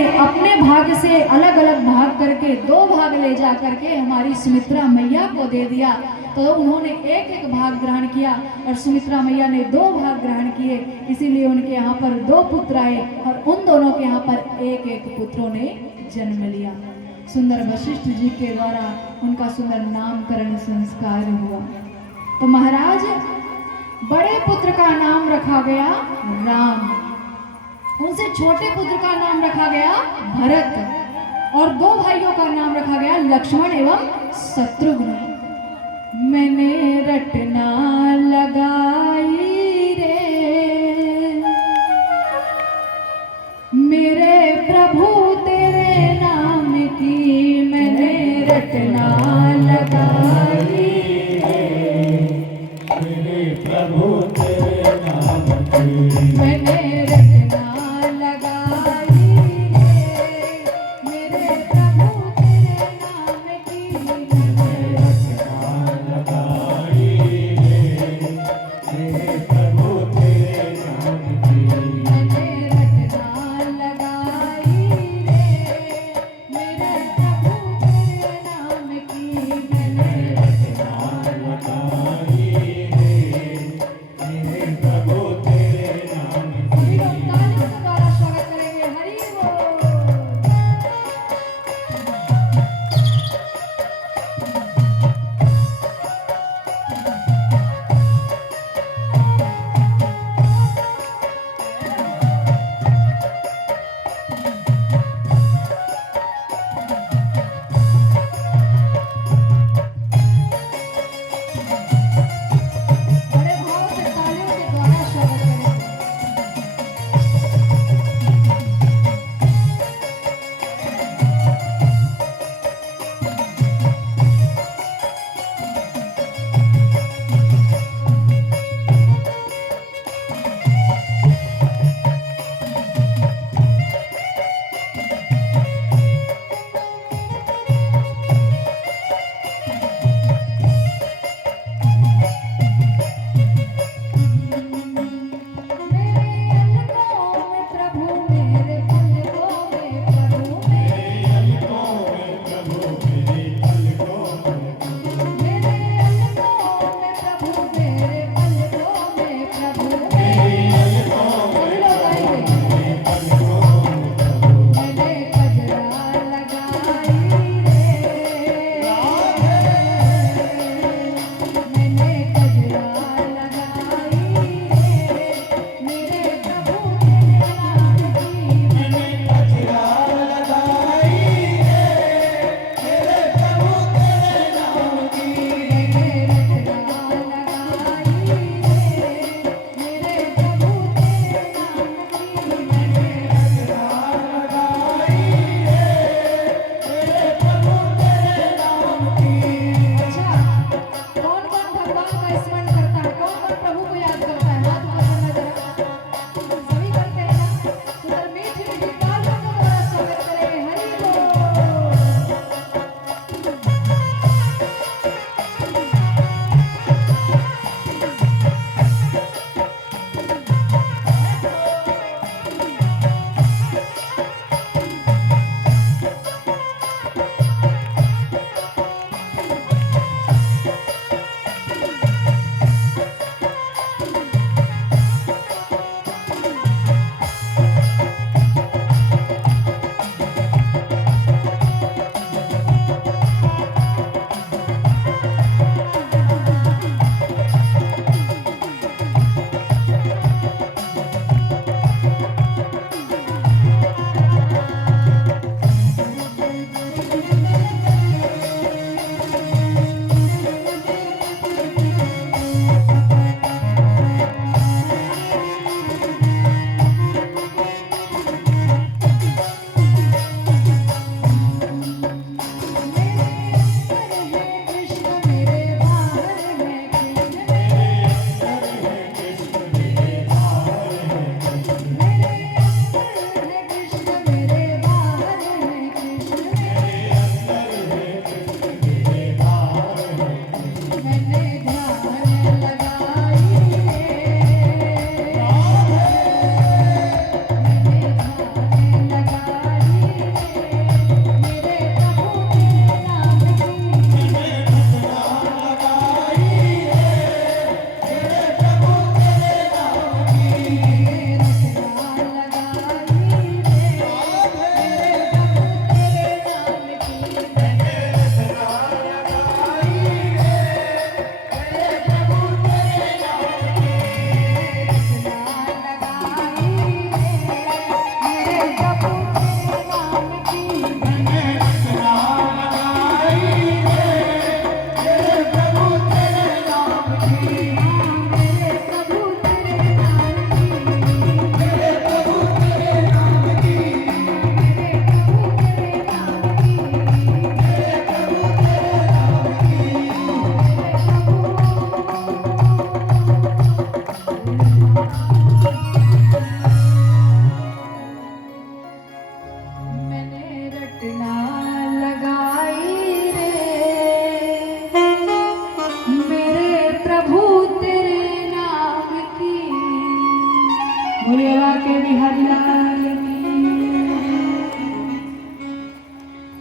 ने अपने भाग से अलग अलग भाग करके 2 भाग ले जा करके हमारी सुमित्रा मैया को दे दिया। तो उन्होंने एक एक भाग ग्रहण किया और सुमित्रा मैया ने 2 भाग ग्रहण किए, इसीलिए उनके यहाँ पर 2 पुत्र आए और उन दोनों के यहाँ पर एक एक पुत्रों ने जन्म लिया। सुंदर वशिष्ठ जी के द्वारा उनका सुंदर नामकरण संस्कार हुआ। तो महाराज बड़े पुत्र का नाम रखा गया राम, उनसे छोटे पुत्र का नाम रखा गया भरत और 2 भाइयों का नाम रखा गया लक्ष्मण एवं शत्रुघ्न। मैंने रटना लगाई रे मेरे प्रभु तेरे नाम की, मैंने रटना लगाई रे मेरे प्रभु तेरे नाम की, मैंने रटना लगाई रे मेरे प्रभु तेरे नाम की, मैंने लगाई रे मेरे प्रभु तेरे नाम की, मैंने रटना लगाई रे मेरे प्रभु तेरे नाम की,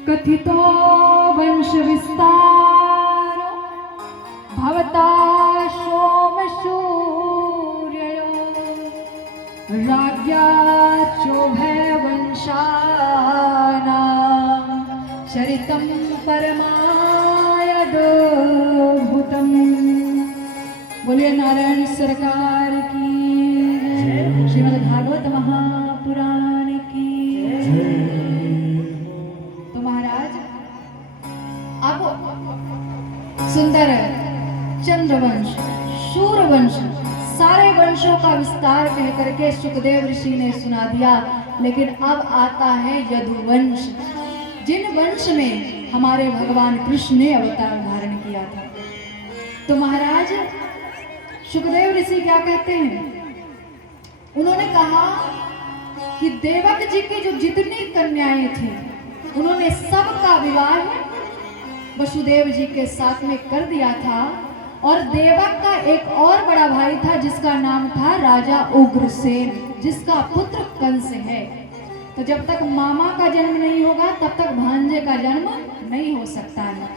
कथितो वंश विस्तारो भवता सोमसूर्ययो राज्ञा चोभयवंशानां चरितं परमायदभूतम्। बोलिए नारायण सरकार की जय। श्रीमद् भागवत महापुराण की जय। तो महाराज अब सुंदर चंद्रवंश, सूर्यवंश, सारे वंशों का विस्तार कह करके सुखदेव ऋषि ने सुना दिया। लेकिन अब आता है यदुवंश, जिन वंश में हमारे भगवान कृष्ण ने अवतार धारण किया था। तो महाराज सुखदेव ऋषि क्या कहते हैं? उन्होंने कहा कि देवक जी की जो जितनी कन्याएं थी उन्होंने सबका विवाह वसुदेव जी के साथ में कर दिया था। और देवक का एक और बड़ा भाई था जिसका नाम था राजा उग्रसेन, जिसका पुत्र कंस है। तो जब तक मामा का जन्म नहीं होगा तब तक भांजे का जन्म नहीं हो सकता है।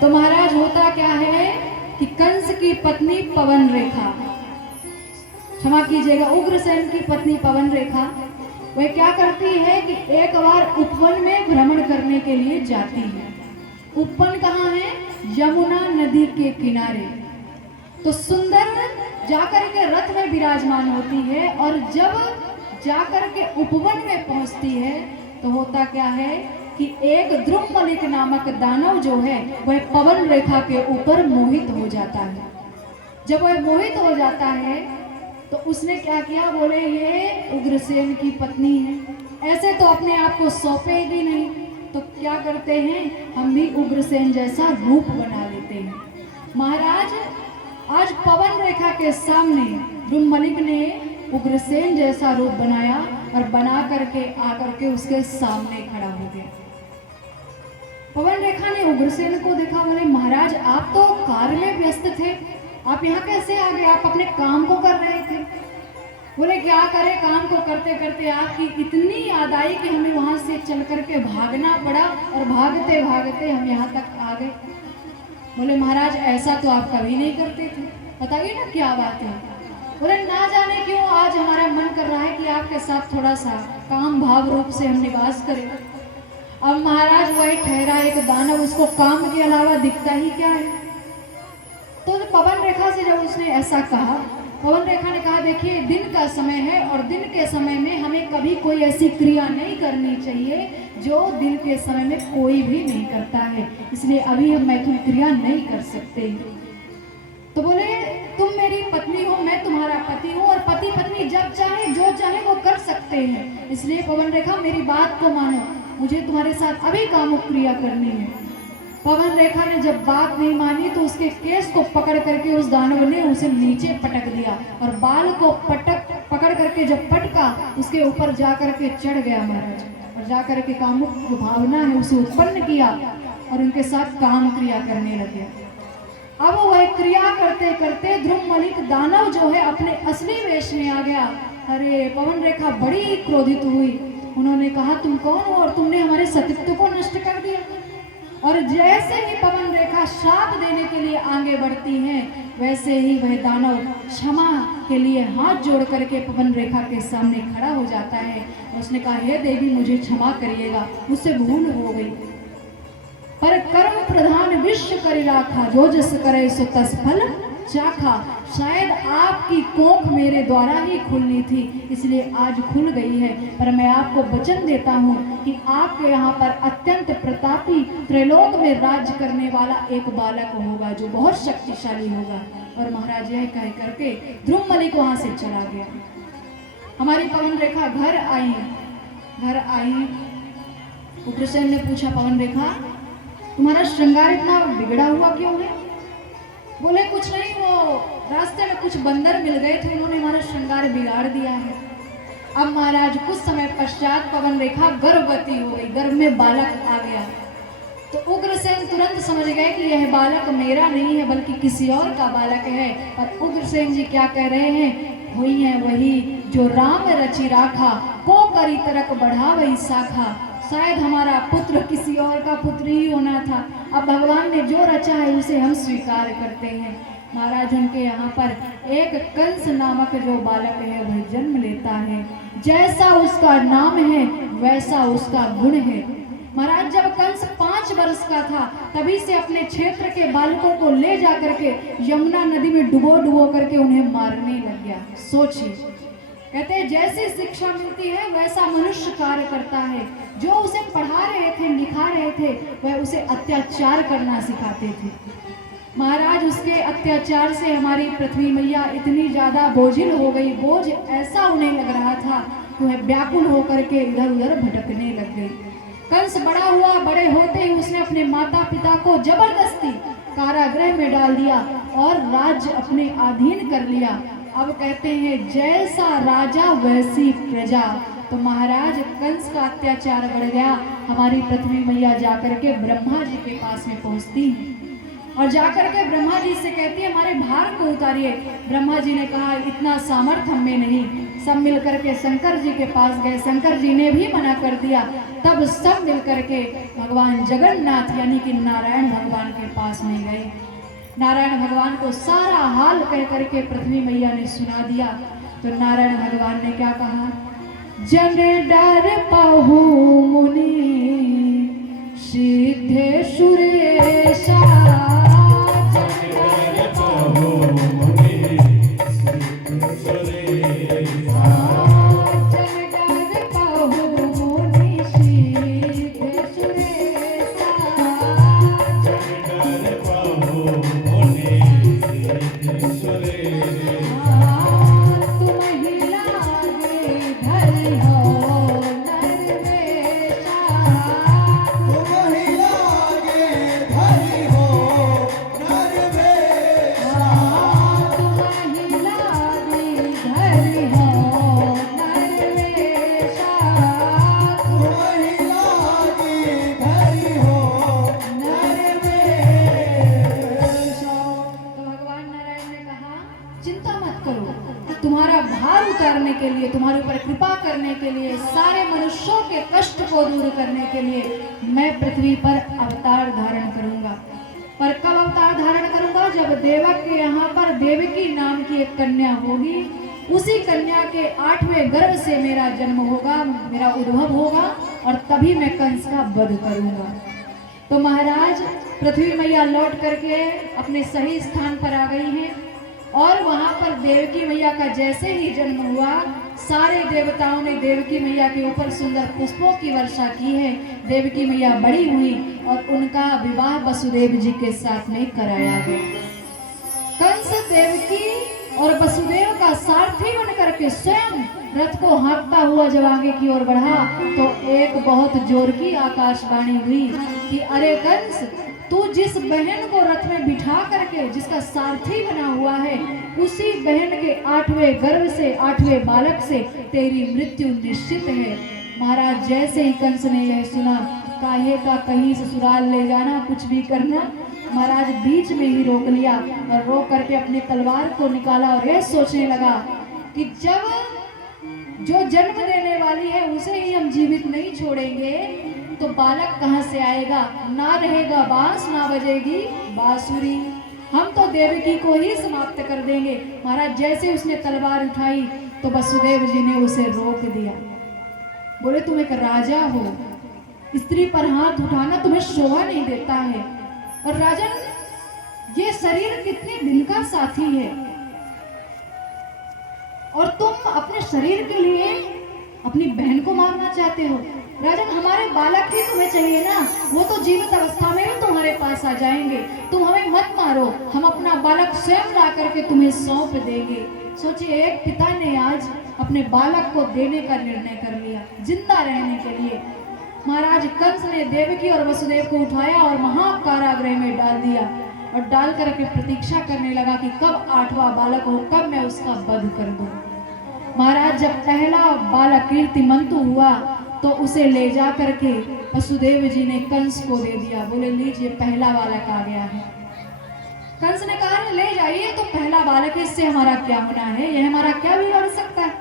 तो महाराज होता क्या है कि कंस की पत्नी पवन रेखा, क्षमा कीजिएगा, उग्रसेन की पत्नी पवन रेखा, वह क्या करती है कि एक बार उपवन में भ्रमण करने के लिए जाती है। उपवन कहाँ है? यमुना नदी के किनारे। तो सुंदर जाकर के रथ में विराजमान होती है और जब जाकर के उपवन में पहुंचती है तो होता क्या है कि एक द्रुमलिक नामक दानव जो है वह पवन रेखा के ऊपर मोहित हो जाता है। जब वह मोहित हो जाता है तो उसने क्या किया, बोले ये उग्रसेन की पत्नी है, ऐसे तो अपने आप को सौंपेगी नहीं, तो क्या करते हैं, हम भी उग्रसेन जैसा रूप बना लेते हैं। महाराज आज पवन रेखा के सामने द्रुमलिक ने उग्रसेन जैसा रूप बनाया और बना करके आकर के उसके सामने खड़ा हो गया। पवन रेखा ने उग्रसेन को देखा, बोले महाराज आप तो कार्य में व्यस्त थे, आप यहाँ कैसे आ गए? आप अपने काम को कर रहे थे। बोले क्या करें, काम को करते करते आपकी इतनी याद आई कि हमें वहां से चल करके भागना पड़ा और भागते भागते हम यहाँ तक आ गए। बोले महाराज ऐसा तो आप कभी नहीं करते थे, बताइए ना क्या बात है। बोले ना जाने क्यों आज हमारा मन कर रहा है कि आपके साथ थोड़ा सा काम भाव रूप से हम निवास करें। अब महाराज वही ठहरा एक दानव, उसको काम के अलावा दिखता ही क्या है। तो पवन रेखा से जब उसने ऐसा कहा, पवन रेखा ने कहा देखिए दिन का समय है और दिन के समय में हमें कभी कोई ऐसी क्रिया नहीं करनी चाहिए जो दिन के समय में कोई भी नहीं करता है, इसलिए अभी हम मैथुन क्रिया नहीं कर सकते। तो बोले तुम मेरी पत्नी हो, मैं तुम्हारा पति हूँ और पति पत्नी जब चाहे जो चाहे वो कर सकते हैं, इसलिए पवन रेखा मेरी बात को मानो, मुझे तुम्हारे साथ अभी कामुक क्रिया करनी है। पवन रेखा ने जब बात नहीं मानी तो उसके केस को पकड़ करके उस दानव ने उसे नीचे पटक दिया और बाल को पकड़ करके जब पटका उसके ऊपर जा करके चढ़ गया महाराज, और जा करके कामुक जो भावना है उसे उत्पन्न किया और उनके साथ काम क्रिया करने लगे। अब वह क्रिया करते करते द्रुमलिक दानव जो है अपने असली वेश में आ गया। अरे पवन रेखा बड़ी क्रोधित हुई, उन्होंने कहा तुम कौन हो और तुमने हमारे सतीत्व को नष्ट कर दिया। और जैसे ही पवन रेखा श्राप देने के लिए आगे बढ़ती है वैसे ही वह दानव क्षमा के लिए हाथ जोड़ करके पवन रेखा के सामने खड़ा हो जाता है। उसने कहा हे देवी मुझे क्षमा करिएगा, मुझसे भूल हो गई, पर कर्म प्रधान विश्व करि राखा, जो जस करे सो तस फल चाखा। शायद आपकी कोख मेरे द्वारा ही खुलनी थी इसलिए आज खुल गई है, पर मैं आपको वचन देता हूँ कि आपके यहाँ पर अत्यंत प्रतापी त्रैलोक में राज्य करने वाला एक बालक होगा जो बहुत शक्तिशाली होगा। और महाराज यह कह करके द्रुमलिक वहाँ से चला गया। हमारी पवन रेखा घर आई। उग्रसेन ने पूछा पवन रेखा तुम्हारा श्रृंगार इतना बिगड़ा हुआ क्यों है? बोले कुछ नहीं, वो रास्ते में कुछ बंदर मिल गए थे, उन्होंने हमारा श्रृंगार बिगाड़ दिया है। अब महाराज कुछ समय पश्चात पवन रेखा गर्भवती हो गई, गर्भ में बालक आ गया। तो उग्रसेन तुरंत समझ गए कि यह बालक मेरा नहीं है बल्कि किसी और का बालक है। और उग्रसेन जी क्या कह रहे हैं, हुई है वही जो राम रचि राखा, को करी तरक बढ़ा वही शाखा, शायद हमारा पुत्र किसी और का पुत्र ही होना था। अब भगवान ने जो रचा है उसे हम स्वीकार करते हैं। महाराज उनके यहाँ पर एक कंस नामक जो बालक है वह जन्म लेता है। जैसा उसका नाम है वैसा उसका गुण है। महाराज जब कंस 5 वर्ष का था तभी से अपने क्षेत्र के बालकों को ले जा करके यमुना नदी में डुबो करके उन्हें मारने लग गया। सोचिए, कहते हैं जैसी शिक्षा मिलती है वैसा मनुष्य कार्य करता है। जो उसे पढ़ा रहे थे, लिखा रहे थे, वह उसे अत्याचार करना सिखाते थे। महाराज उसके अत्याचार से हमारी पृथ्वी मैया इतनी ज्यादा बोझिल हो गई, बोझ ऐसा उन्हें लग रहा था कि वह व्याकुल होकर के इधर उधर भटकने लग गई। कंस बड़ा हुआ, बड़े होते ही उसने अपने माता पिता को जबरदस्ती कारागृह में डाल दिया और राज्य अपने अधीन कर लिया। अब कहते हैं जैसा राजा वैसी प्रजा। तो महाराज कंस का अत्याचार बढ़ गया। हमारी पृथ्वी मैया जाकर के ब्रह्मा जी के पास में पहुंचती और जाकर के ब्रह्मा जी से कहती है हमारे भार को उतारिए। ब्रह्मा जी ने कहा इतना सामर्थ्य हम में नहीं। सब मिलकर के शंकर जी के पास गए, शंकर जी ने भी मना कर दिया। तब सब मिलकर के भगवान जगन्नाथ यानी कि नारायण भगवान के पास में गए। नारायण भगवान को सारा हाल कह करके पृथ्वी मैया ने सुना दिया। तो नारायण भगवान ने क्या कहा, जन डर पाहु मुनि सिद्धेश्वरेशा, के लिए, तुम्हारे ऊपर कृपा करने के लिए, सारे मनुष्यों के कष्ट को दूर करने के लिए मैं पृथ्वी पर अवतार धारण करूंगा। पर कब अवतार धारण करूंगा, जब देवक के यहाँ पर देवकी नाम की एक कन्या होगी। उसी कन्या के 8वें गर्भ से मेरा जन्म होगा, मेरा उद्भव होगा और तभी मैं कंस का वध करूंगा। तो महाराज पृथ्वी मैया लौट करके अपने सही स्थान पर आ गई हैं और वहां पर देवकी मैया का जैसे ही जन्म हुआ, सारे देवताओं ने देवकी मैया के ऊपर सुंदर पुष्पों की वर्षा की है। देवकी मैया बड़ी हुई और उनका विवाह वसुदेव जी के साथ में कराया गया। कंस देवकी और वसुदेव का सारथी बन करके स्वयं रथ को हाँकता हुआ जब आगे की ओर बढ़ा तो एक बहुत जोर की आकाशवाणी हुई कि अरे कंस, तू जिस बहन को रथ में बिठा करके जिसका सारथी बना हुआ है, उसी बहन के 8वें गर्भ से, 8वें बालक से तेरी मृत्यु निश्चित है। महाराज जैसे ही कंस ने यह सुना, काहे का कहीं ससुराल ले जाना, कुछ भी करना, महाराज बीच में ही रोक लिया और रोक करके अपने तलवार को निकाला और यह सोचने लगा कि जब जो जन्म देने वाली है उसे ही हम जीवित नहीं छोड़ेंगे तो बालक कहाँ से आएगा, ना रहेगा बांस ना बजेगी बांसुरी, हम तो देवकी को ही समाप्त कर देंगे। महाराज जैसे उसने तलवार उठाई तो वसुदेव जी ने उसे रोक दिया। बोले तुम एक राजा हो, स्त्री पर हाथ उठाना तुम्हें शोभा नहीं देता है। और राजन, ये शरीर कितने दिन का साथी है और तुम अपने शरीर के लिए अपनी बहन को मारना चाहते हो। राजन, हमारे बालक ही तुम्हें चाहिए ना, वो तो जीवित अवस्था में ही तुम्हारे पास आ जाएंगे। तुम हमें मत मारो, हम अपना बालक स्वयं ला करके तुम्हें सौंप देंगे। सोचिए, एक पिता ने आज अपने बालक को देने का निर्णय कर लिया जिंदा रहने के लिए। महाराज कंस ने देवकी और वसुदेव को उठाया और महाकारागृह में डाल दिया और डाल करके प्रतीक्षा करने लगा कि कब 8वां बालक हो, कब मैं उसका वध कर दूं। महाराज जब पहला बालक कीर्तिमंतु हुआ तो उसे ले जा करके वसुदेव जी ने कंस को दे दिया। बोले लीजिए, पहला बालक आ गया है। कंस ने कहा ले जाइए, तो पहला बालक, इससे हमारा क्या होना है, यह हमारा क्या बिगाड़ सकता है।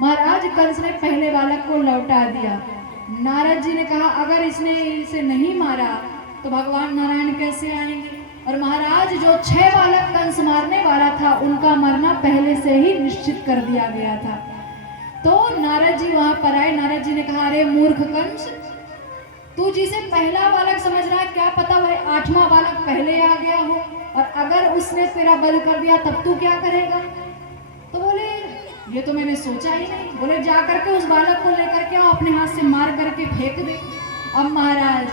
महाराज कंस ने पहले बालक को लौटा दिया नारद जी ने कहा अगर इसने इसे नहीं मारा तो भगवान नारायण कैसे आएंगे। और महाराज जो 6 बालक कंस मारने वाला था उनका मरना पहले से ही निश्चित कर दिया गया था। तो नारद जी वहां पर आए। नारद जी ने कहा अरे मूर्ख कंस, तू जिसे पहला बालक समझ रहा है, क्या पता वह 8वां बालक पहले आ गया हो, और अगर उसने तेरा वध कर दिया तब तू क्या करेगा। तो बोले ये तो मैंने सोचा ही नहीं। बोले जा करके उस बालक को लेकर के आओ, अपने हाथ से मार करके फेंक दे। अब महाराज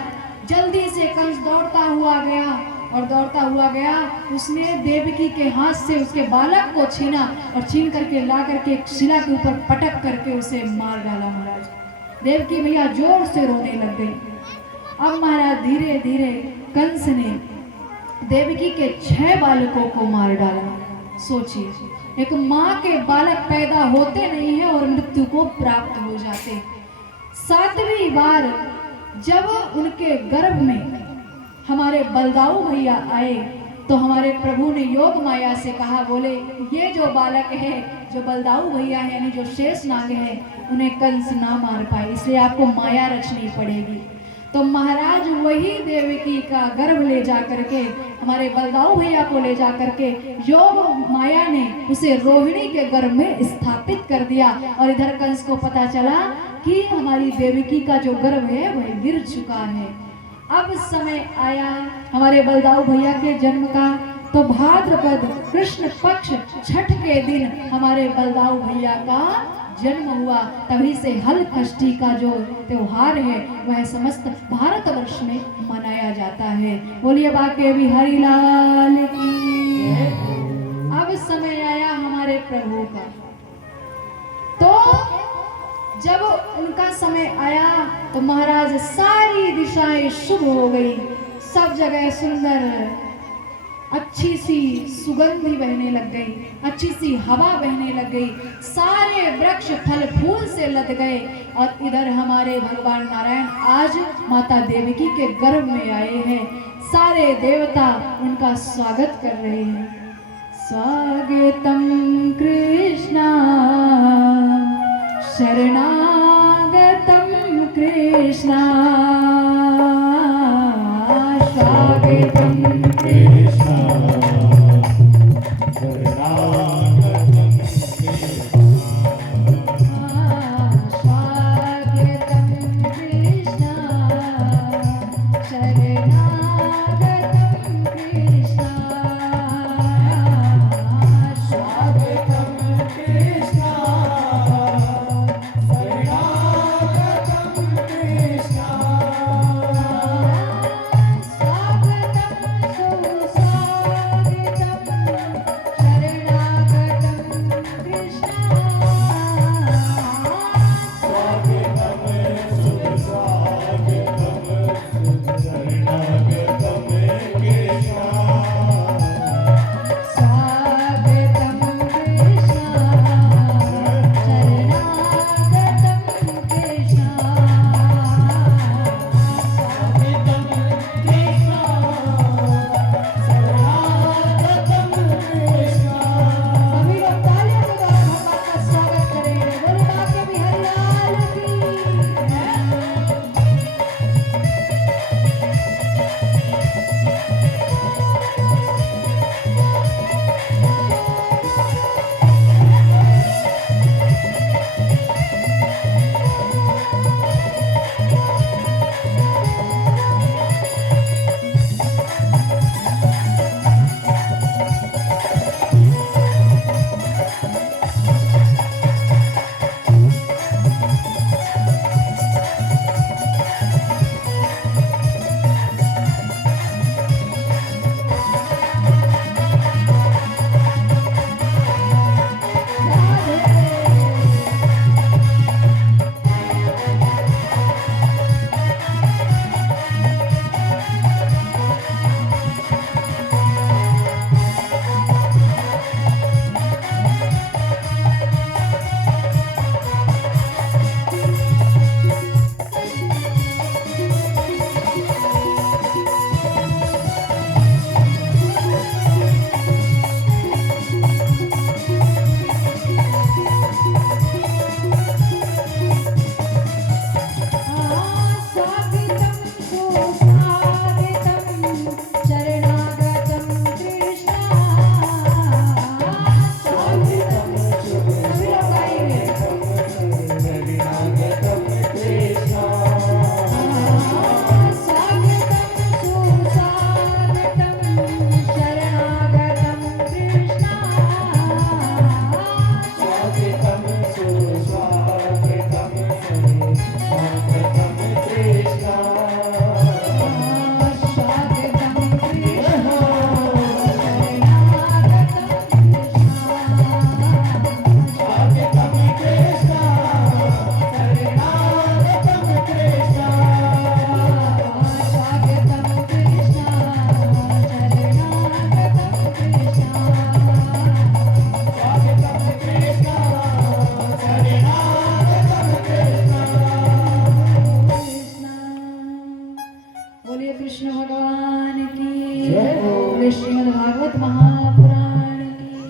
जल्दी से कंस दौड़ता हुआ गया और दौड़ता हुआ गया, उसने देवकी के हाथ से उसके बालक को छीना और छीन करके ला करके एक शिला के ऊपर पटक करके उसे मार डाला। महाराज देवकी मैया जोर से रोने लग गई। अब महाराज धीरे धीरे कंस ने देवकी के 6 बालकों को मार डाला। सोचिए, एक माँ के बालक पैदा होते नहीं है और मृत्यु को प्राप्त हो जाते। 7वीं बार जब उनके गर्भ में हमारे बलदाऊ भैया आए तो हमारे प्रभु ने योग माया से कहा, बोले ये जो बालक है, जो बलदाऊ भैया है यानी जो शेष नाग है, उन्हें कंस ना मार पाए, इसलिए आपको माया रचनी पड़ेगी। तो महाराज वही देवकी का गर्भ ले जा करके हमारे बलदाऊ भैया को ले जा करके योग माया ने उसे रोहिणी के गर्भ में स्थापित कर दिया। और इधर कंस को पता चला कि हमारी देवकी का जो गर्भ है वह गिर चुका है। अब समय आया हमारे बलदाऊ भैया के जन्म का। तो भाद्रपद कृष्ण पक्ष छठ के दिन हमारे बलदाऊ भैया का जन्म हुआ। तभी से हल षष्ठी का जो त्योहार है वह समस्त भारतवर्ष में मनाया जाता है। बोलिए बाके बिहारी लाल की। अब समय आया हमारे प्रभु का। तो जब उनका समय आया तो महाराज सारी दिशाएं शुभ हो गई, सब जगह सुंदर अच्छी सी सुगंधी बहने लग गई, अच्छी सी हवा बहने लग गई, सारे वृक्ष फल फूल से लद गए। और इधर हमारे भगवान नारायण आज माता देवकी के गर्भ में आए हैं। सारे देवता उनका स्वागत कर रहे हैं। स्वागतम कृष्णा शरणागतम कृष्णा, स्वागतम कृष्णा शरणागतं स्वागतम कृष्णा शरणागतम कृष्णा, स्वागतं कृष्णा शरणागतं कृष्णा, स्वागतम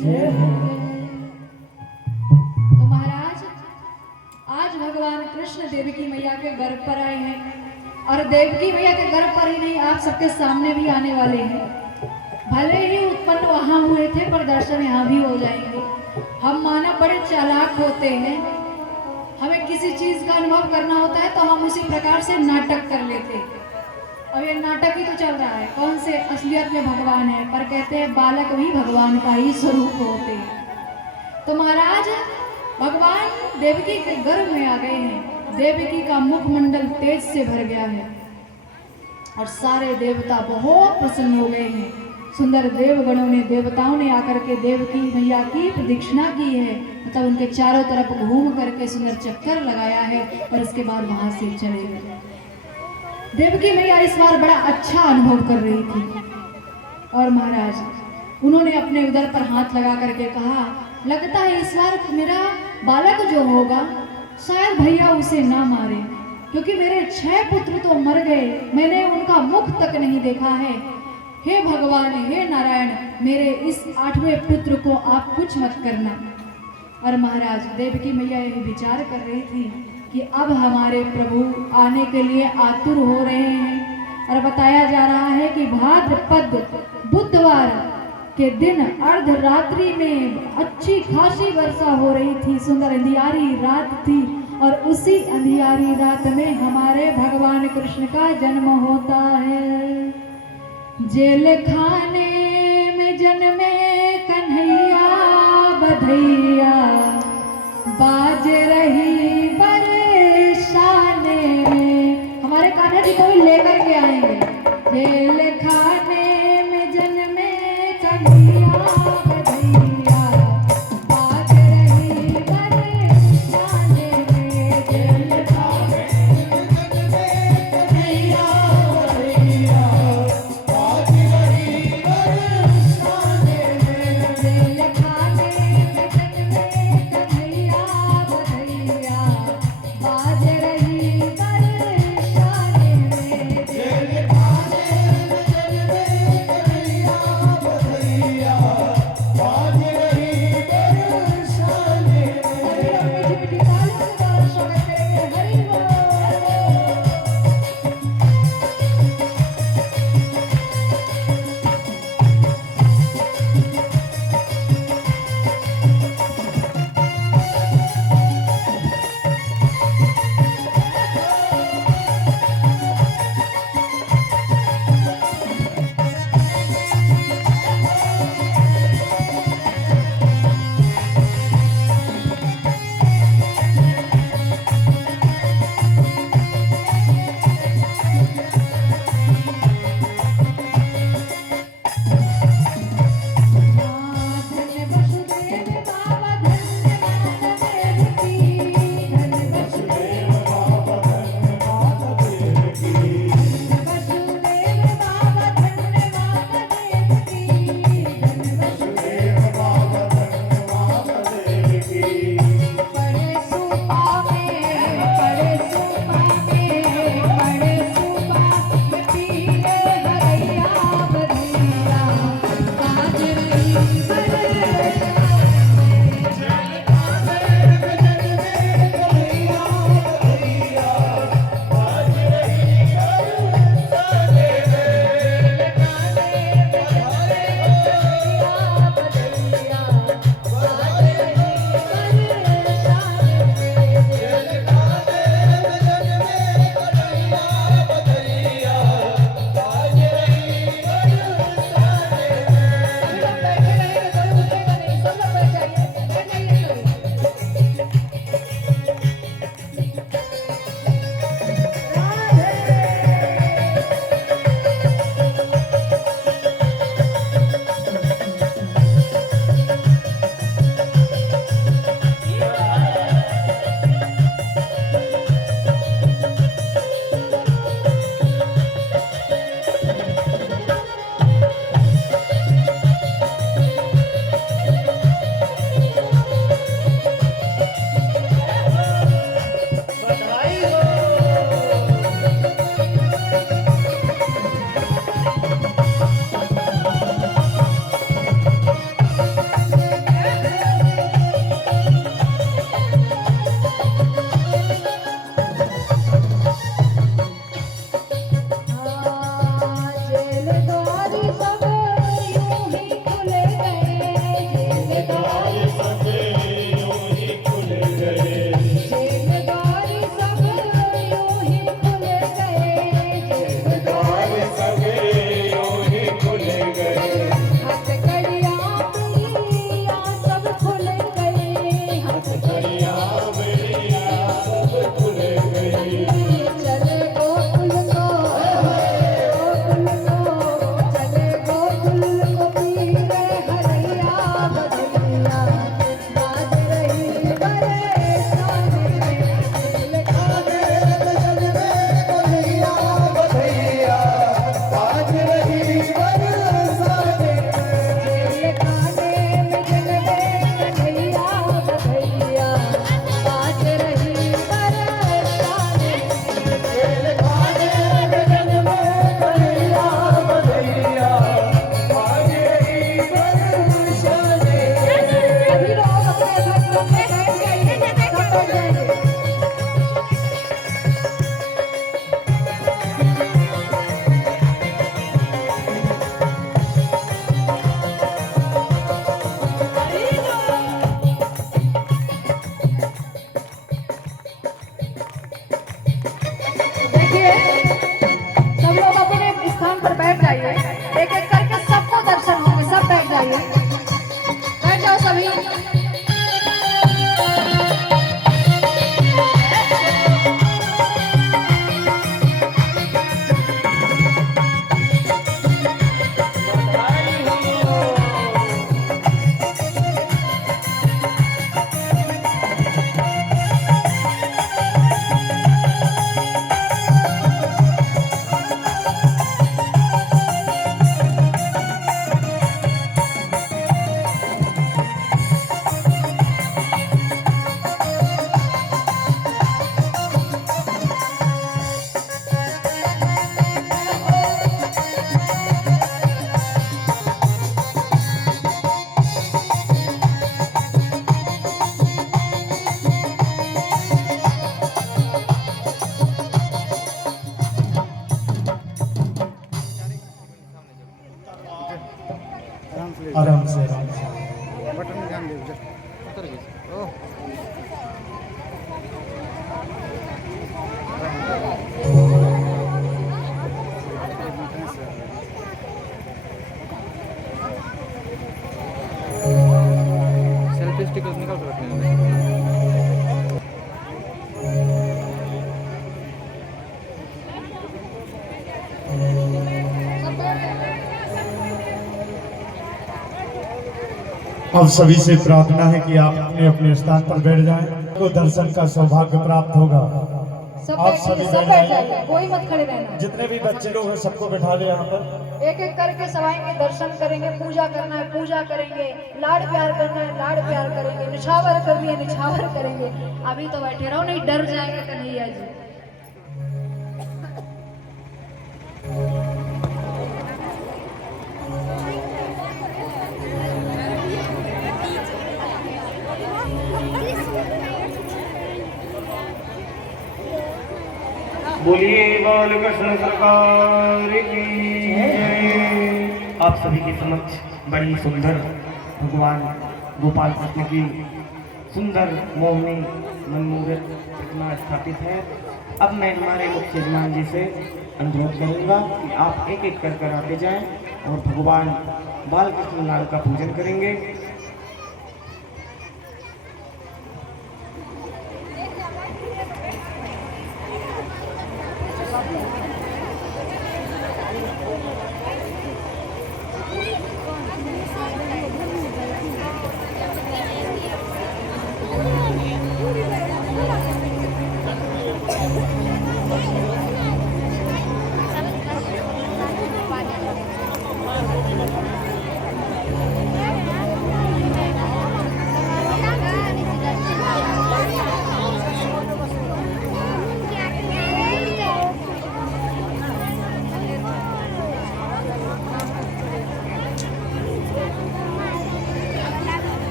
जय हो। तो महाराज आज भगवान कृष्ण देवकी मैया के गर्भ पर आए हैं और देवकी मैया के गर्भ पर ही नहीं, आप सबके सामने भी आने वाले हैं। भले ही उत्पन्न वहां हुए थे पर दर्शन यहाँ भी हो जाएंगे। हम मानव बड़े चालाक होते हैं, हमें किसी चीज का अनुभव करना होता है तो हम उसी प्रकार से नाटक कर लेते हैं। अब ये नाटक ही तो चल रहा है, कौन से असलियत में भगवान है, पर कहते हैं बालक भी भगवान का ही स्वरूप होते हैं। तो महाराज भगवान देवकी के गर्भ में आ गए हैं। देवकी का मुखमंडल तेज से भर गया है और सारे देवता बहुत प्रसन्न हो गए हैं। सुंदर देवगणों ने, देवताओं ने आकर के देवकी मैया की प्रदक्षिणा की है, मतलब उनके चारों तरफ घूम करके सुंदर चक्कर लगाया है और उसके बाद वहां से चले गए। देवकी मैया इस बार बड़ा अच्छा अनुभव कर रही थी और महाराज उन्होंने अपने उदर पर हाथ लगा करके कहा, लगता है इस बार मेरा बालक जो होगा शायद भैया उसे ना मारे, क्योंकि मेरे 6 पुत्र तो मर गए, मैंने उनका मुख तक नहीं देखा है। हे भगवान, हे नारायण, मेरे इस 8वें पुत्र को आप कुछ मत करना। और महाराज देवकी मैया यही विचार कर रही थी कि अब हमारे प्रभु आने के लिए आतुर हो रहे हैं। और बताया जा रहा है कि भाद्रपद बुधवार के दिन अर्धरात्रि में अच्छी खासी वर्षा हो रही थी, सुंदर अंधियारी रात थी और उसी अंधियारी रात में हमारे भगवान कृष्ण का जन्म होता है। जेल खाने में जन्मे कन्हैया बधैया, बाज रही बरसाने में। हमारे कान्हा जी को भी लेकर के आएंगे। जेल खाने में जन्मे कन्हैया बधैया, बाज रही बरसाने में। जेल खाने में जन्मे कन्हैया बधैया, बाज रही बरसाने में। जेल खाने में जन्मे कन्हैया बधैया, बाज रही बरसाने में। जेल खाने में आराम से आराम से। सेल्फी स्टिकर निकाल कर रखने हैं। अब सभी से प्रार्थना है कि आप अपने अपने स्थान पर बैठ जाएं, तो दर्शन का सौभाग्य प्राप्त होगा। आप सभी सब बैठ बैठ जाइए। जाइए, कोई मत खड़े रहना। जितने भी बच्चे लोग हैं सबको बैठा ले यहाँ पर। एक एक करके सब आएंगे, दर्शन करेंगे, पूजा करना है पूजा करेंगे, लाड प्यार करना है लाड प्यार करेंगे, निछावर करनी है निछावर करेंगे। अभी तो बैठे रहो, नहीं डर जाएंगे कन्हैया जी। बोलिए बालकृष्ण सरकार की जय। आप सभी के समक्ष बड़ी सुंदर भगवान गोपाल कृष्ण की सुंदर मोहनी मनमोहक प्रतिमा स्थापित है। अब मैं हमारे मुख्य यजमान जी से अनुरोध करूंगा कि आप एक एक कर आते जाएं और भगवान बालकृष्ण लाल का पूजन करेंगे।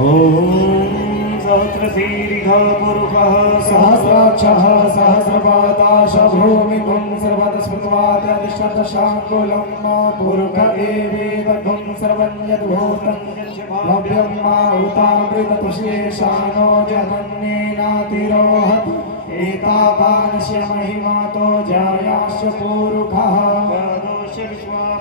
ओम सहस्रशीर्घः पुरुषः सहस्राक्षः सहस्रपादाश भूमिकुं सर्वतस्मृत्वादशदशाङ्कुलं पुरुष एवेदघं सर्वं यद्भूतं भव्यं माहुतामृततुष्येशानो जगन्नेनातिरोहत् एतावानस्य महिमातो जायाश्च पुरुषः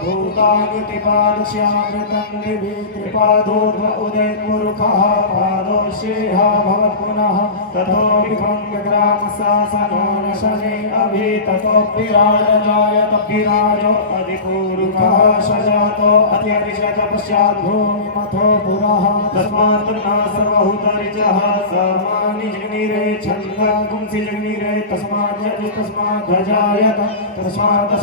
भूतागतिपादस्यामृतं दिवि त्रिपादोर्ध्व उदयपुरुषः पादोषेह भवत् पुनः ततो विभङ्गग्रामशासनो न शने अभि ततोऽपि राजजायत विराजो अधिपुरुषः सजातो अत्यरिषत पश्चात् भूमिमथो पुरः तस्मात् न सर्वभूतरिचः समानि जग्निरे छन्दगुंसि जग्निरे तस्मात् अजायत तस्मात्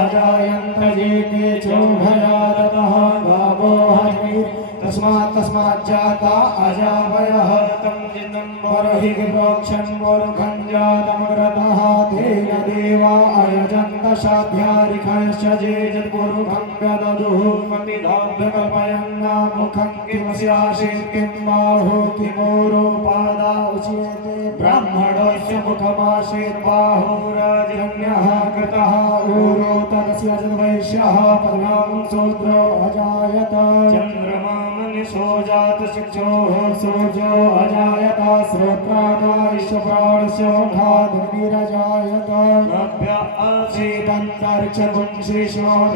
अजायन्त जेते चोभयादतः गावो हरिः तस्मात् जाता अजावयः तं जिनं बर्हि प्रोक्षं मूर्खं जातमग्रतः तेन देवा अयजन्त शाध्यारिखश्च जे जत्पुरुखं व्यददुः मतिधाभ्यकल्पयन्ना मुखं किमस्यासीत् किं बाहो किमोरोपादा उच्यते ब्राह्मणस्य मुखमासीत् बाहुराजन्यः कृतः ऊरो तदस्य जन्मैष्यः पद्मां शूद्रो अजायत चन्द्रमा मनुषो जात शिक्षोः सूर्यो अजायत श्रोत्राणाश्वप्राणस्य घातनिरजायत नभ्य आसीदन्तरिक्षगुं श्रीष्णोः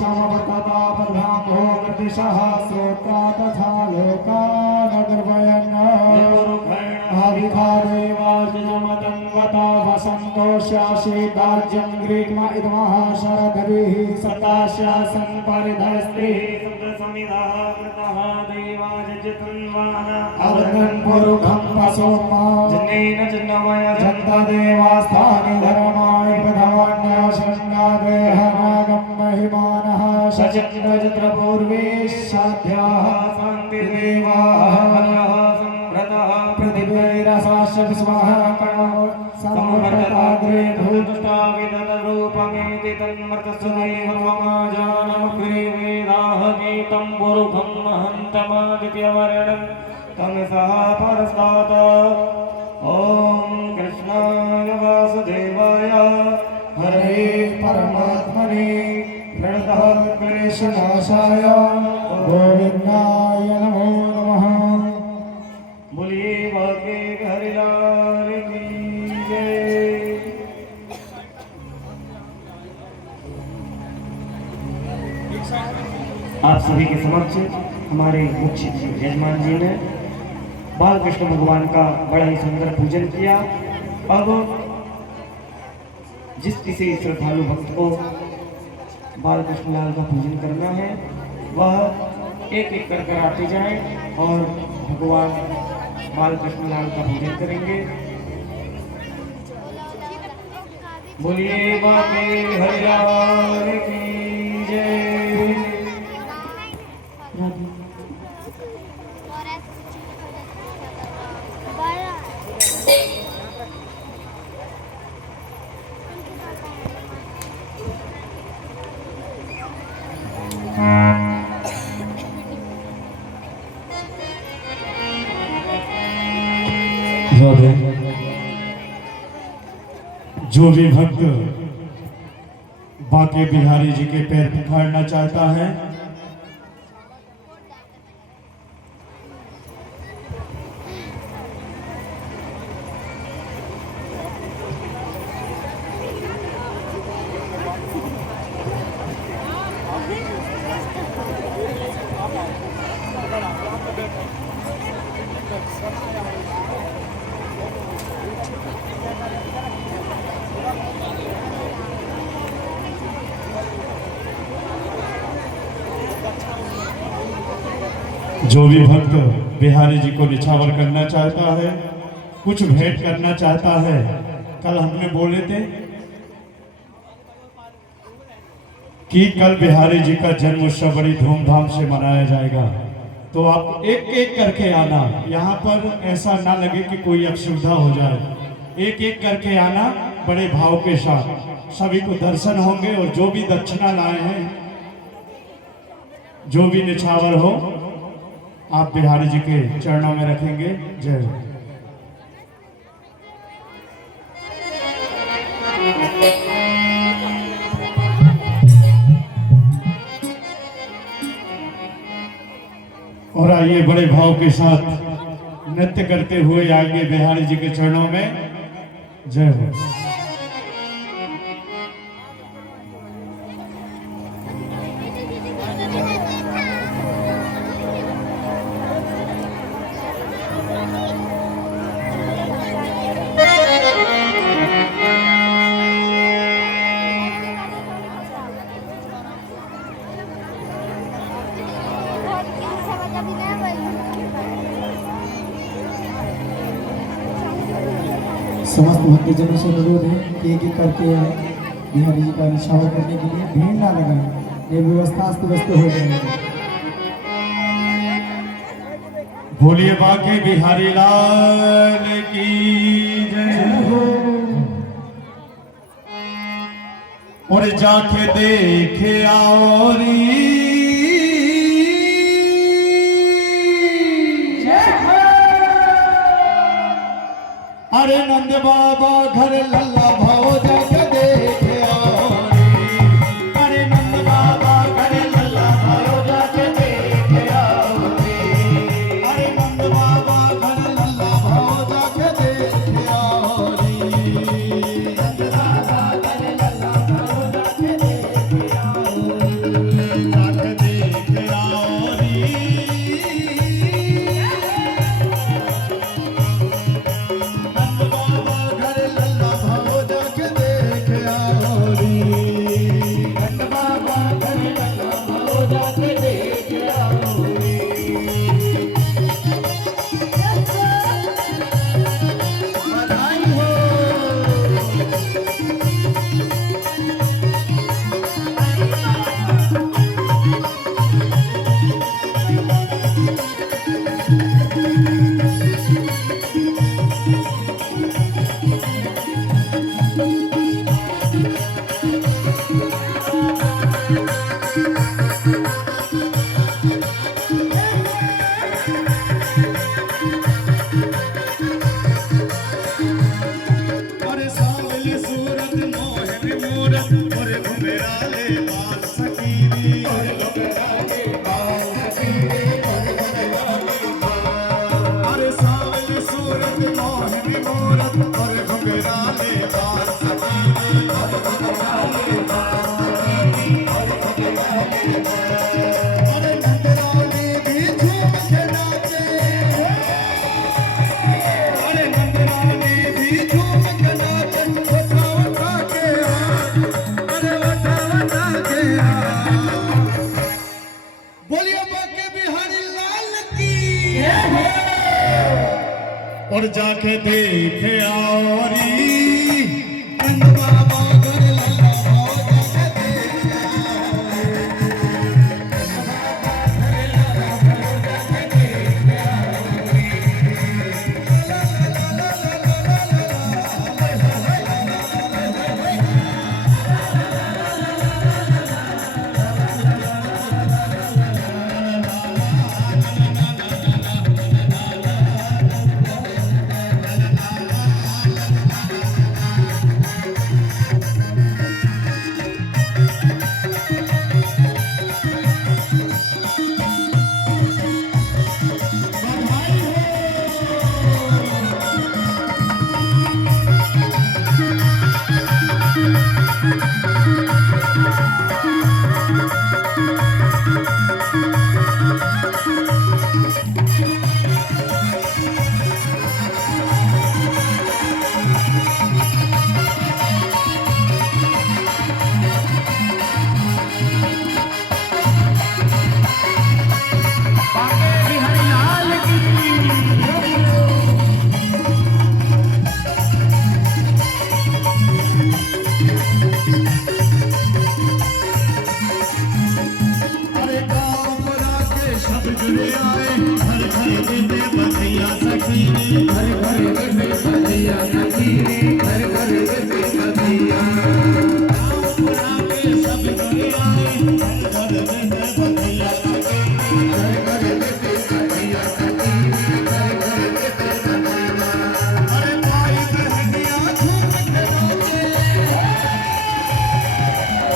समवर्तता पद्मांहो कृतिशः श्रोत्रा तथा लोकानगर्वयन् अभिखादेवार्जुनमतं वता वसन्तोष्यासीदाज्यं ग्रीष्म इदमः शरदभिः सतास्यासन् परिधस्त्रिः सप्तसमिधः कृतः देवाजतन्वाना अवदन् पुरुखं पशोमा जनेन जन्मय जन्तदेवास्थानि धर्माणि प्रथमान्य शृङ्गादेहनागं महिमानः सचन्द्रजत्रपूर्वे साध्याः शान्तिदेवाः पृथिवीरसास्य विस्मः कणो संवर्तताग्रे धूष्टाविदरूपमेति तन्मर्तसुदैवमाजानमग्रे वेदाह गीतं पुरुखं महन्तमादित्यवर्णम् तमसः परस्तात् ॐ कृष्णाय वासुदेवाय हरे परमात्मने प्रणतः क्लेशनाशाय गोविंदाय नमो नमः। बोलिए बाके हरिलाल की जय। आप सभी के समक्ष हमारे मुख्य यजमान जी ने बाल कृष्ण भगवान का बड़ा ही सुंदर पूजन किया। अब जिस किसी श्रद्धालु भक्त को बाल कृष्ण लाल का पूजन करना है वह एक एक कर कर आते जाएं और भगवान बाल कृष्ण लाल का पूजन करेंगे। बोलिए बाके हरिलाल की जय। राधे। जो भी भक्त बाके बिहारी जी के पैर पखाड़ना चाहता है जो भी भक्त बिहारी जी को निछावर करना चाहता है, कुछ भेंट करना चाहता है, कल हमने बोले थे कि कल बिहारी जी का जन्म उत्सव बड़ी धूमधाम से मनाया जाएगा। तो आप एक एक करके आना, यहाँ पर ऐसा ना लगे कि कोई असुविधा हो जाए। एक एक करके आना बड़े भाव के साथ, सभी को दर्शन होंगे और जो भी दक्षिणा लाए हैं, जो भी निछावर हो, आप बिहारी जी के चरणों में रखेंगे। जय। और आइए बड़े भाव के साथ नृत्य करते हुए आएंगे बिहारी जी के चरणों में। जय हो। समस्त भक्तजनों से अनुरोध है कि एक एक करके आए बिहारी जी का निछावर करने के लिए, भीड़ ना लगाए, ये व्यवस्था अस्त व्यस्त हो जाएगी। बोलिए बाके बिहारी लाल की जय हो। और जाके देखे आओ री अरे नंद बाबा घर लल्ला भाव जाके देखे आओ रे। अरे नंद बाबा घर लल्ला भाव जाके देखे आओ रे। अरे नंद बाबा घर लल्ला भाव जाके देखे आओ रे। नंद बाबा घर लल्ला भाव जाके देखे आओ रे। जाके देखे आओ रे। अरे सावली सूरत मोहनी मूरत और घुंघराले बाल सखी अरे नंदरानी भी झूम के नाचे अरे नंदरानी भी झूम के नाचे उठा उठा के अरे उठा उठा के बोलिए बाके बिहारी लाल की और जाके देख आओरी नंद बाबा घर लल्ला भाव जाके अरे गाँव बना के सब जुड़े आए घर घर देते बधैया सखी घर घर देते बधैया सखी घर घर देते बधैया गाँव बना के सब जुड़े आए घर घर देते बधैया सखी घर घर देते बधैया सखी घर घर देते बधैया अरे भाई बहनिया झूम के नाचे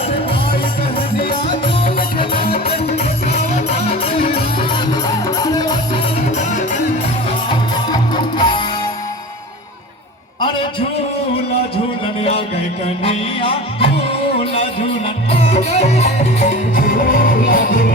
अरे भाई बहनिया झूम के नाचे अरे झूला झूलन आ गए कन्हैया झूला झूलन आ गए झूला झूलन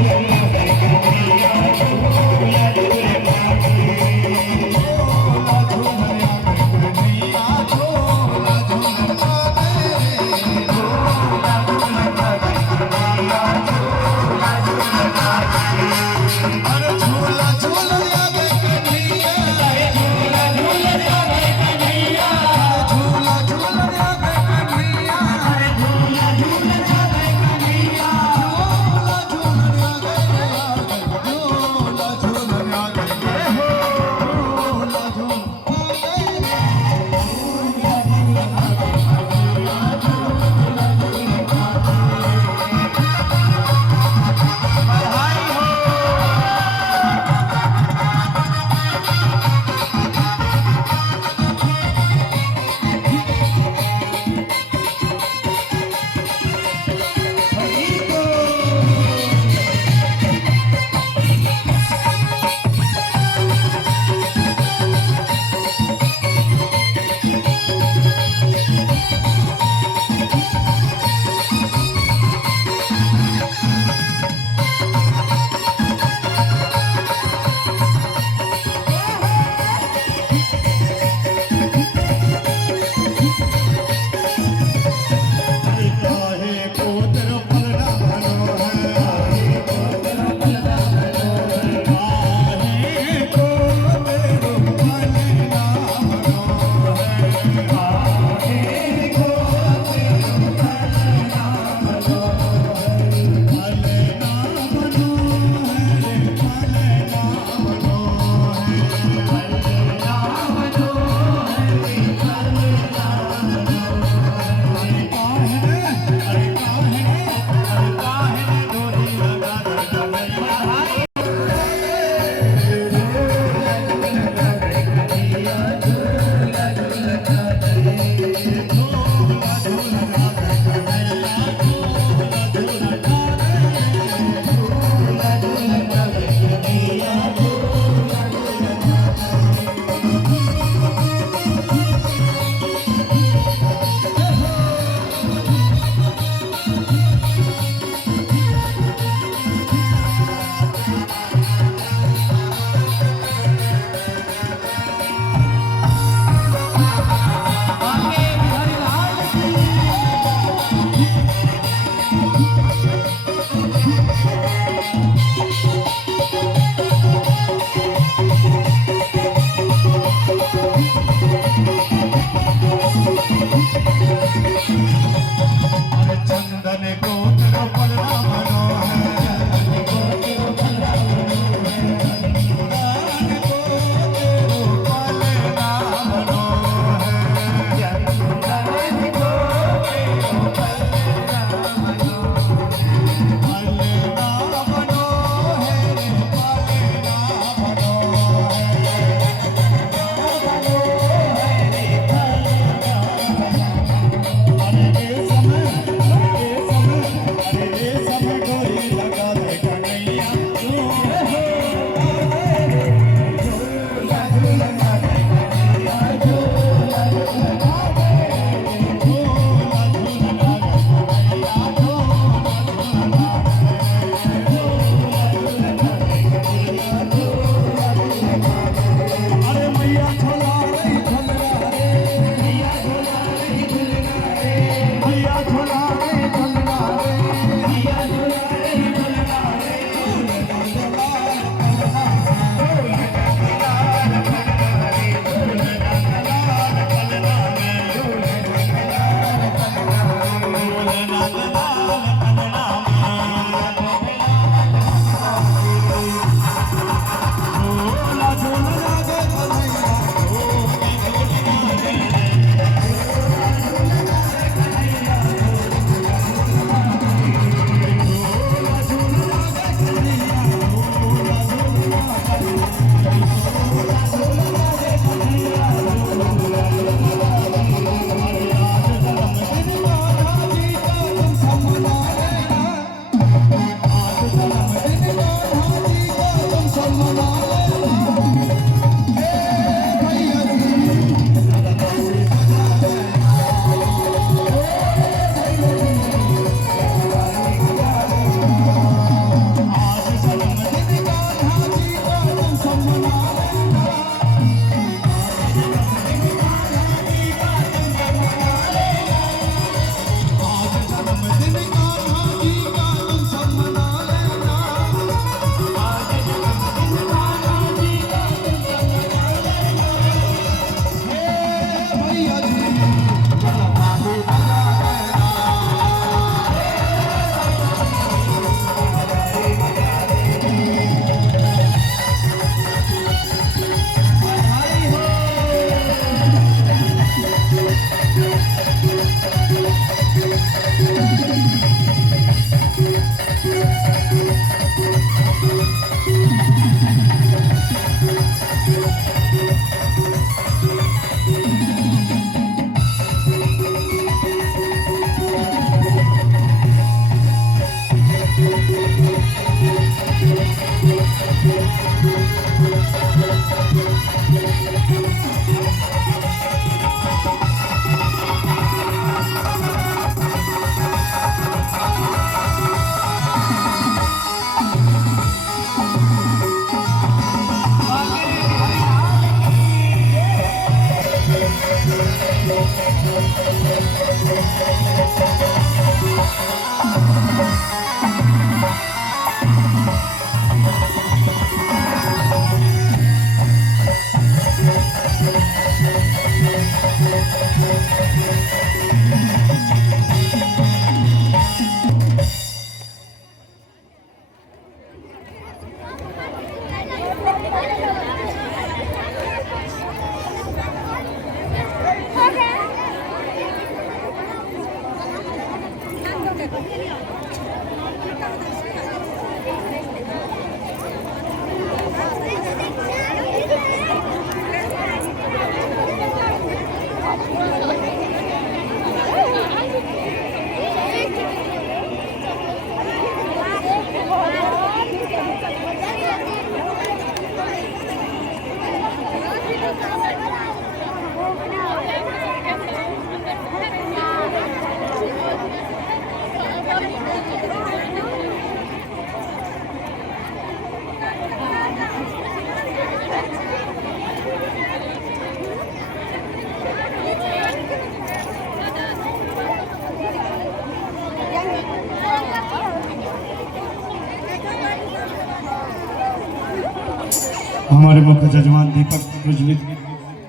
हमारे मुख्य जजमान दीपक प्रज्वलित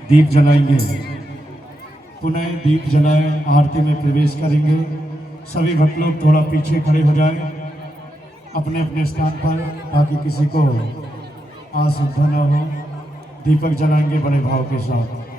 दीप जलाएंगे। पुनः दीप जलाए आरती में प्रवेश करेंगे। सभी भक्त लोग थोड़ा पीछे खड़े हो जाएं अपने अपने स्थान पर, ताकि किसी को असुविधा न हो। दीपक जलाएंगे बड़े भाव के साथ।